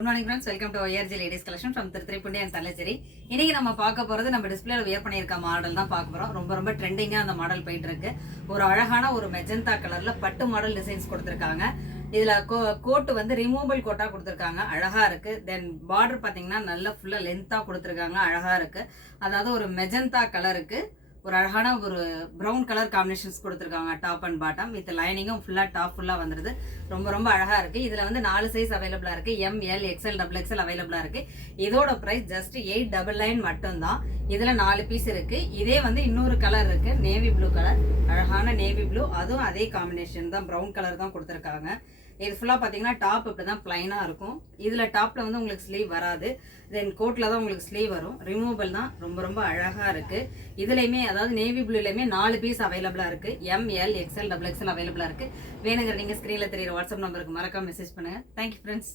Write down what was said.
Good morning friends, welcome to ORG Ladies Collection from Tirupati and Thalacheri. இன்னைக்கு நம்ம பார்க்க போறது நம்ம டிஸ்ப்ளேல வியர் பண்ணியிருக்க மாடல் தான் பார்க்க போறோம். ரொம்ப ட்ரெண்டிங்கா அந்த மாடல் போயிட்டு இருக்கு. ஒரு அழகான ஒரு மெஜந்தா கலர்ல பட்டு மாடல் டிசைன்ஸ் கொடுத்திருக்காங்க. இதுல கோட் வந்து ரிமூவபிள் கோட்டா கொடுத்திருக்காங்க. அழகா இருக்கு. தென் பார்டர் பாத்தீங்கன்னா நல்ல ஃபுல்லா லென்த்தா கொடுத்திருக்காங்க. அழகா இருக்கு. அதாவது ஒரு மெஜந்தா கலருக்கு ஒரு அழகான ஒரு ப்ரௌன் கலர் காம்பினேஷன்ஸ் கொடுத்துருக்காங்க. டாப் அண்ட் பாட்டம் வித் லைனிங்கும் டாப் ஃபுல்லா வந்துருது. ரொம்ப அழகா இருக்கு. இதுல வந்து 4 சைஸ் அவைலபிளா இருக்கு. ML XL XXL அவைலபிளா இருக்கு. இதோட பிரைஸ் ஜஸ்ட் 899 மட்டும் தான். இதுல 4 பீஸ் இருக்கு. இதே வந்து இன்னொரு கலர் இருக்கு, நேவி ப்ளூ கலர், அழகான நேவி ப்ளூ, அதுவும் அதே காம்பினேஷன் தான், ப்ரௌன் கலர் தான் கொடுத்துருக்காங்க. இது ஃபுல்லா பாத்தீங்கன்னா டாப் இப்படிதான் பிளைனா இருக்கும். இதுல டாப்ல வந்து உங்களுக்கு ஸ்லீவ் வராது. தென் கோட்ல தான் உங்களுக்கு ஸ்லீவ் வரும். ரிமூவபிள் தான். ரொம்ப அழகா இருக்கு. இதுலயுமே அதாவது நேவி ப்ளூலயுமே 4 பீஸ் அவைலபிளா இருக்கு. ML XL XXL அவைலபிளா இருக்கு. வேணுங்கிற நீங்க ஸ்கிரீன்ல தெரியுற வாட்ஸ்அப் நம்பருக்கு மறக்காம மெசேஜ் பண்ணுங்க. Thank you friends.